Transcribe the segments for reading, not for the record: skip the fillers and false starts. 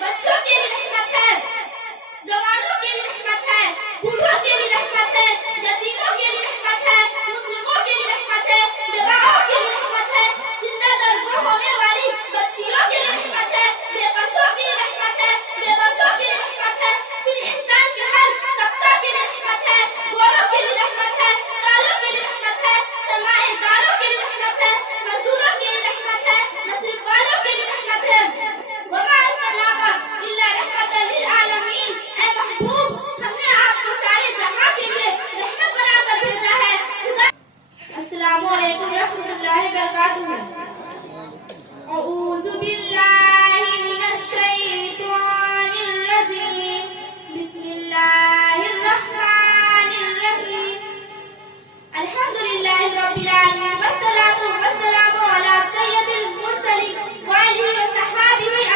بچوں کے لیے رحمت ہے، جوانوں کے لیے رحمت ہے، بوڑھوں کے لیے رحمت ہے، یتیموں کے لیے رحمت ہے، مسلموں کے لیے رحمت ہے، بیواؤں کے لیے رحمت ہے، زندہ درگور ہونے والی بچیوں کے لیے رحمت ہے، بے بسوں کے لیے رحمت ہے، بے بسوں کے لیے رحمت ہے، پھر انسان کے ہر طبقہ کے لیے رحمت ہے، گوروں کے لیے رحمت ہے، کالوں کے لیے رحمت ہے، سرمایہ داروں کے لیے رحمت ہے، مزدوروں کے لیے رحمت ہے، نصیب والوں کے لیے رحمت ہے۔ وما ارسلناک الا رحمۃ للعالمین، اے محبوب ہم نے آپ کو سارے جہاں کے لیے رحمت بنا کر بھیجا ہے۔ السلام علیکم ورحمۃ اللہ وبرکاتہ۔ اعوذ باللہ من الشیطان الرجیم، بسم اللہ الرحمن الرحیم، الحمدللہ رب العالمین والصلاة والسلام علی سید المرسلین وآلہ وصحبہ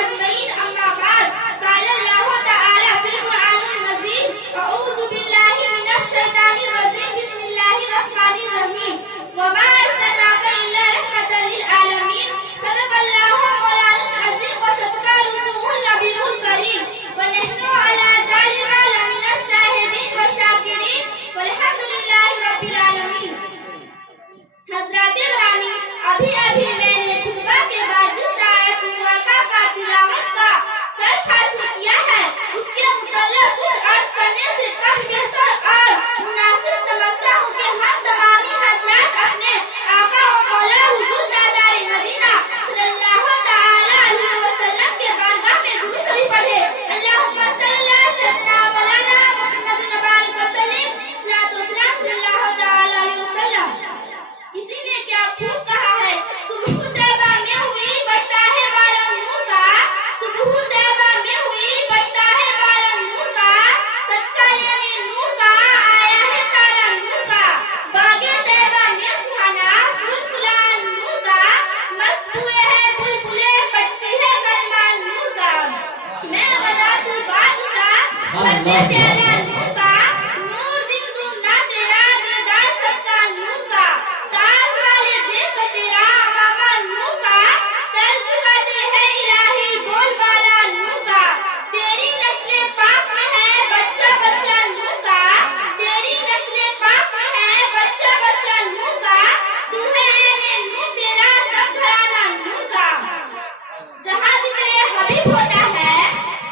اجمعین، اما بعد، قال اللہ تعالی فی القرآن المجید، اعوذ باللہ من الشیطان الرجیم، بسم اللہ الرحمن الرحیم، وما ارسلناک الا رحمۃ للعالمین، صدق اللہ مولانا العظیم وصدق رسول النبی الکریم، ونحن علی ذلک لمن الشاہدین والشاکرین، والحمدللہ رب العالمین۔ حضرات گرامی، ابھی میں نے خطبہ کے بعد جس آیت مبارکہ کا تلاوت کا سرف حاصل کیا ہے، اس کے متعلق کچھ عرض کرنے سے کم بہتر اور مناسب سمجھتا ہوں کہ ہم تمامی حضرات اپنے آقا و مولا حضور تاجدار مدینہ صلی اللہ تعالی علیہ وسلم کے بارگاہ میں درود شریف پڑھے۔ اللہم صلی علی سیدنا مولانا محمد وبارک وسلم، صلاۃ و سلام صلی اللہ تعالی علیہ وسلم۔ کسی نے کیا خوب کہا ہے، صبح طیبہ میں ہوئی بڑھتا ہے بالا نور کا، صبح طیبہ میں ہوئی بڑھتا ہے بالا نور کا، صدقہ لینے نور کا آیا ہے تارا نور کا، باغ طیبہ میں سہانا پھول پھلا نور کا، مست ہوئے ہیں بلبلیں بٹتی ہے کلمہ نور کا، میں بجا تو بادشاہ بھرتے پیالہ نور کا، نور دن دنا تیرا دیدار صدقہ نور کا، تاج والے دیکھ تیرا امامہ نور کا، سر جھکاتے ہیں الہی بول بالا نور کا، تیری نسل پاک میں ہے بچہ بچہ نور کا، تیری نسل پاک میں ہے بچہ بچہ نور کا، تو ہے عین نور تیرا سب گھرانہ نور کا۔ جہاں ذکر حبیب ہوتا ہے،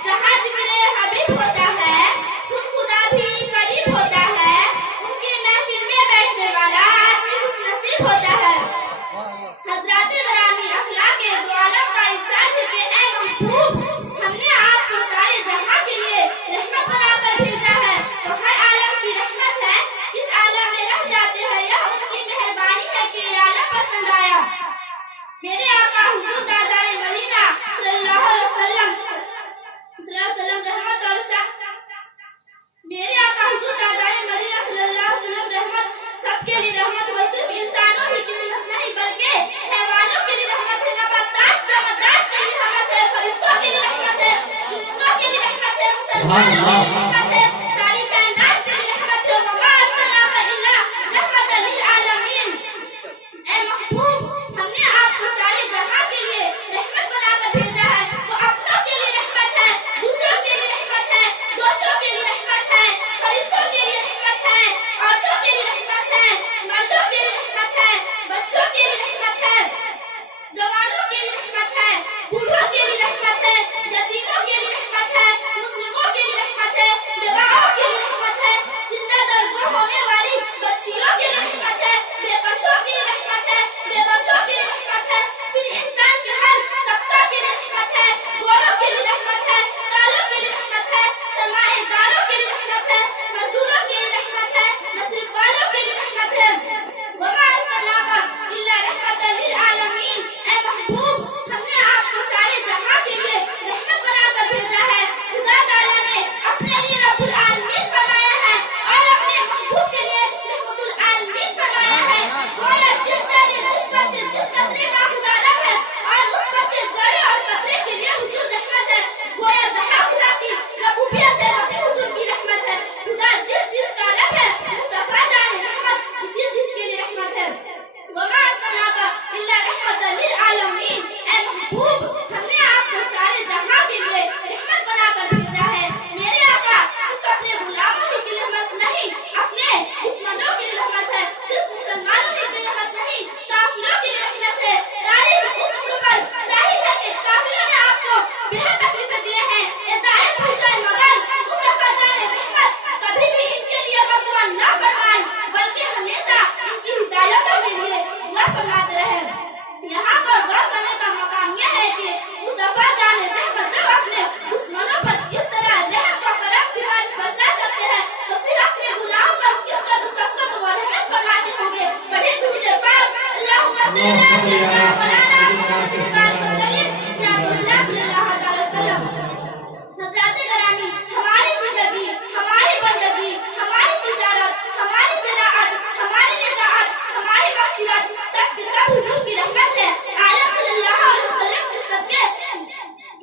جہاں ذکر حبیب ہوتا ہے، خود خدا بھی قریب ہوتا ہے، ان کی محفل میں بیٹھنے والا آدمی خوش نصیب ہوتا ہے۔ حضرات گرامی، اخلاق دو عالم کا ارشاد ہے کہ اے محبوب ہم نے آپ کو سارے جہاں کے لیے رحمت بنا کر بھیجا ہے، وہ ہر عالم کی رحمت ہے، کس عالم میں رہ جاتے ہیں یہ ان کی مہربانی ہے کہ یہ عالم پسند آیا۔ میرے آقا حضور تاجدار مدینہ صلی اللہ علیہ وسلم رحمت اور میرے آقا حضور تاجدار مدینہ صلی اللہ علیہ وسلم رحمت سب کے لیے رحمت، وہ صرف انسانوں ہی کی رحمت نہیں بلکہ حیوانوں کے لیے رحمت ہے، نباتات جمادات کے لیے رحمت ہے، فرشتوں کے لیے رحمت ہے، جنوں کے لیے رحمت ہے، مسلمانوں کے لیے رحمت ہے، ساری کائنات کے لیے رحمت ہے۔ وما ارسلناک الا رحمۃ للعالمین، اے محبوب ہم نے آپ کو سارے جہاں کے لیے رحمت بنا کر بھیجا ہے، وہ اپنوں کے لیے رحمت ہے، دوسروں کے لیے رحمت ہے، دوستوں کے لیے رحمت ہے، فرشتوں کے لیے رحمت ہے، عورتوں کے لیے رحمت ہے، مردوں کے لیے رحمت ہے، بچوں کے لیے رحمت ہے، جوانوں کے لیے رحمت ہے، بوڑھوں کے لیے رحمت ہے، یتیموں کے لیے رحمت ہے، مسلموں کے لیے رحمت ہے، شیخنا مولانا محمد اقبال مختلف صلاۃ اللہ تعالی وسلم۔ حضرات گرامی، ہماری زندگی، ہماری بندگی، ہماری تجارت، ہماری زراعت، ہماری نزاعت، ہماری مغفرت سب کے سب حضور کی رحمت ہے۔ عالم صلی اللہ علیہ وسلم کے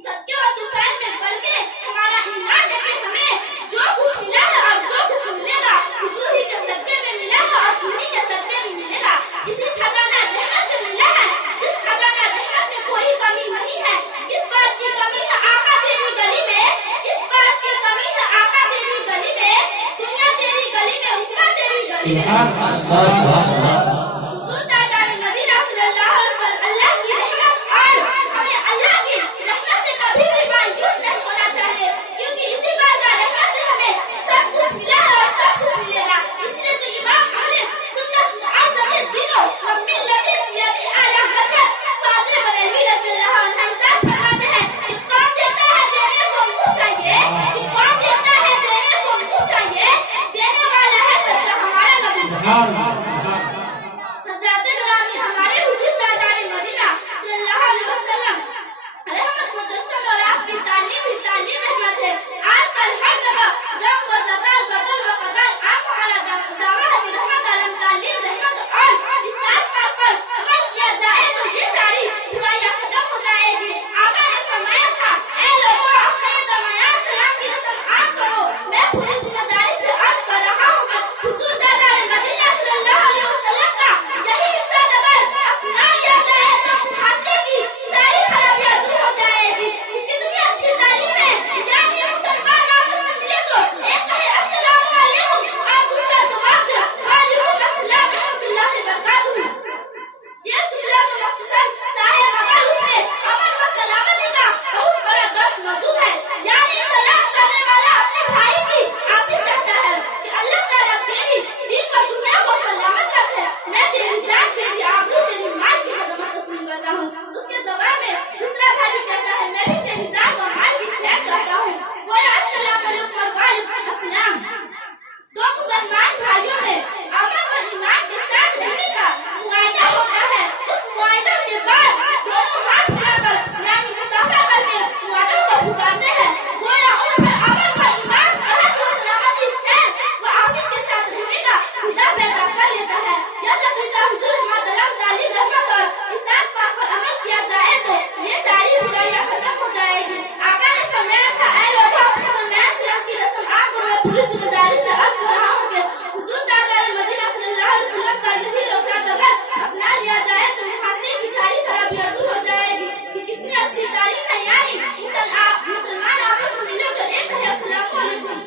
صدقے و طوفان میں بلکہ ہمارا ایمان ہے کہ ہمیں جو کچھ ملا ہے اور جو کچھ ملے گا حضور ہی کے صدقے میں ملا ہے اور انہی کے صدقے میں ملے گا۔ اسی خزانہ رحمت سے ملا ہے جس خزانہ رحمت میں کوئی کمی نہیں ہے۔ کس بات کی کمی ہے آقا تیری گلی میں، کس بات کی کمی ہے آقا تیری گلی میں، دنیا تیری گلی میں امت تیری گلی میں۔ حضور تاجدار مدینہ صلی اللہ علیہ وسلم اللہ کی رحمت، اور ہمیں اللہ کی رحمت سے کبھی بھی مایوس نہیں ہونا چاہیے، کیونکہ اسی بار کا رحمت سے ہمیں سب کچھ ملا ہے اور سب کچھ ملے گا۔ اس لیے تو امام اہل سنت معزز دینوں و ملت سیدی اعلیٰ حضرت فاضل بریلوی رضی اللہ عنہ ارشاد فرماتے ہیں کہ کون دیتا ہے دینے کو منہ چاہیے، کہ کون دیتا ہے دینے کو منہ چاہیے، دینے والا ہے سچا ہمارا نبی۔ حضرات گرامی، ہمارے حضور تاجدار مدینہ صلی اللہ علیہ وسلم رحمت مجسم اور آپ کی تعلیم ہی تعلیم رحمت ہے۔ آج کل ہر جگہ جنگ و زوال، قتل و قتال، آپ ہمارا دعویٰ ہے کہ رحمت عالم تعلیم رحمت اور اسلام پاک پر عمل کیا جائے تو یہ ساری برائیاں ختم ہو جائے گی۔ آقا نے فرمایا تھا اے لوگوں اپنے درمیان سلام کی رسم عام کرو۔ میں پوری ذمہ داری سے عرض کر رہا ہوں کہ حضور تاجدار مدینہ صلی اللہ علیہ وسلم کا یہی رسالت اگر اپنا لیا جائے تو معاشرے کی ساری خرابیاں دور ہو جائے گی۔ کتنی اچھی تعلیم ہے، یعنی مسلمان آپس میں ملے تو ایک کہے السلام علیکم اور دوسرا جواب دے وعلیکم السلام ورحمۃ اللہ وبرکاتہ۔ یہ جملہ تو مختصر سا ہے مگر اس میں امن و سلامتی کا بہت بڑا درس موجود ہے، یعنی سلام کرنے والا اپنے بھائی کی عافیت چاہتا ہے کہ اللہ تعالیٰ تیری دین و دنیا کو سلامت رکھے۔ میں تیری جان، تیری آبرو، تیری مال کی خدمت تسلیم کرتا ہوں۔ اس کے جواب میں دوسرا بھائی بھی کہتا ہے میں بھی تیری جان و مال کی خیر چاہتا ہوں۔ گویا السلام علیکم اور وعلیکم السلام دو مسلمان بھائیوں میں امن و ایمان کے ساتھ رہنے کا معاہدہ ہوتا ہے۔ اس معاہدہ کے بعد دونوں ہاتھ ملا کر یعنی مصافحہ کر کے معاہدہ کو پکارتے ہیں۔ گویا ان پر امن و ایمان، صحت و سلامتی، خیر و عافیت کے ساتھ رہنے کا فضا پیدا کر لیتا ہے۔ یہ نتیجہ حضور ہمارا دلم تعلیم رحمت اور اسلام پاک پر عمل کیا جائے تو یہ ساری برائیاں ختم ہو جائے گی۔ آقا نے فرمایا تھا اے لوگوں اپنے درمیان سلام کی رسم عام کرو۔ میں پوری ذمہ داری سے عرض کر رہا ہوں کہ حضور تاجدار مدینہ صلی اللہ علیہ وسلم کا یہی رسالت اگر اپنا لیا جائے تو معاشرے کی ساری خرابیاں دور ہو جائے گی۔ کہ کتنی اچھی تعلیم ہے، یعنی مسلمان آپس میں ملے تو ایک کہے السلام علیکم،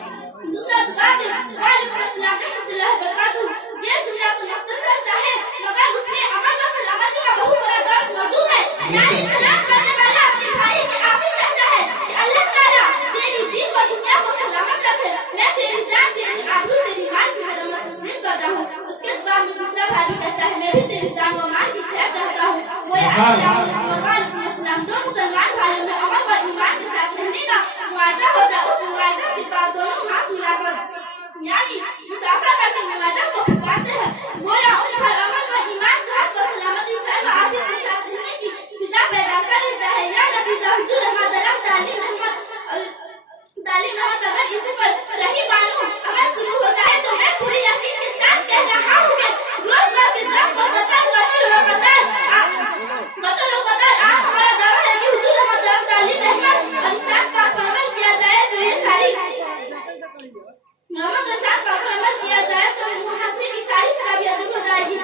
دوسرا جواب دے وعلیکم السلام ورحمۃ اللہ وبرکاتہ۔ یہ جملہ تو مختصر سا ہے مگر اس میں امن و سلامتی کا بہت بڑا درس موجود ہے، یعنی سلام کرنے والا اپنے بھائی کی عافیت چاہتا ہے کہ اللہ تعالیٰ تیری دین و دنیا کو سلامت رکھے۔ میں تیری جان، تیری آبرو، تیری مال کی خدمت تسلیم کرتا ہوں۔ اس کے جواب میں دوسرا بھائی بھی کہتا ہے میں بھی تیری جان و مال کی خیر چاہتا ہوں۔ گویا السلام علیکم اور وعلیکم السلام دو مسلمان بھائیوں میں امن و ایمان کے ساتھ رہنے کا معاہدہ ہوتا ہے۔ اس معاہدہ کے بعد دونوں ہاتھ ملا کر یعنی مصافحہ کر کے معاہدہ کو پکارتے ہیں۔ گویا ان پر امن و ایمان، صحت و سلامتی، خیر و عافیت کے ساتھ رہنے کی فضا پیدا کر لیتا ہے۔ یہ نتیجہ حضور ہمارا دلم تعلیم رحمت اگر اسی پر صحیح معلوم عمل شروع ہو جائے تو میں پوری یقین کے ساتھ کہہ رہا ہوں کہ روزمرہ کے جنگ و قتال آپ ہمارا دعویٰ ہے کہ حضور ہمارا دلم تعلیم رحمت اور اسلام پاک پر عمل کیا جائے تو یہ ساری رحمت اور اسلام پاک پر عمل کیا جائے تو معاشرے کی ساری خرابیاں دور ہو جائے گی۔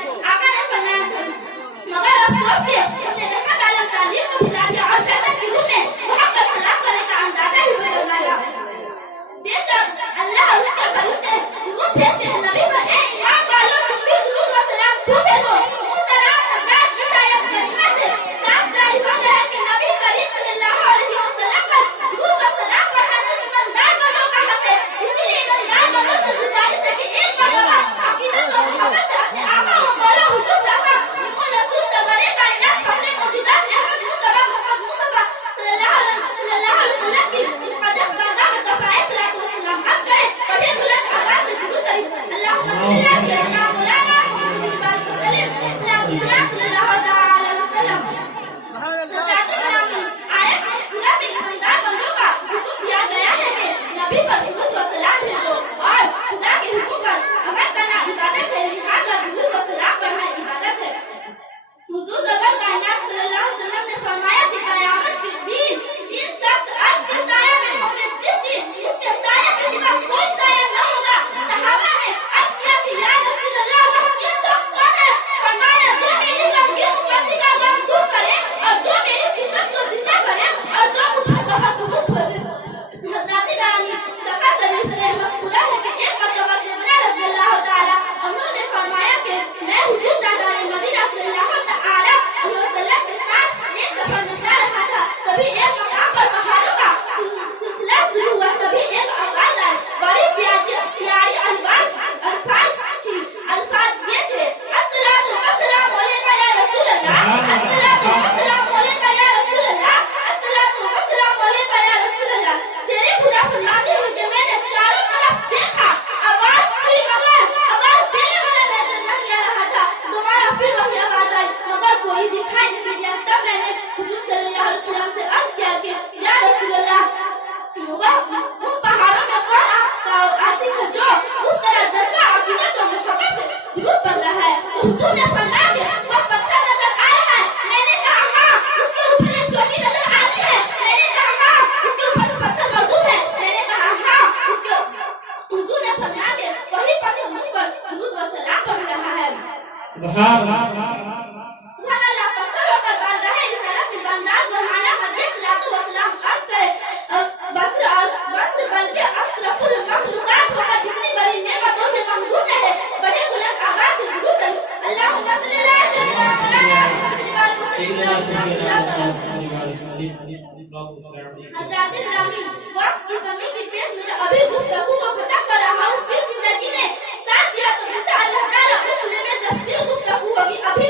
حضرات گرامی، وقت کی کمی کی پیش نظر ابھی گفتگو کو ختم کر رہا ہوں، پھر زندگی نے ساتھ دیا تو انشاءاللہ تعالی اس میں تفصیل گفتگو ہوگی. ابھی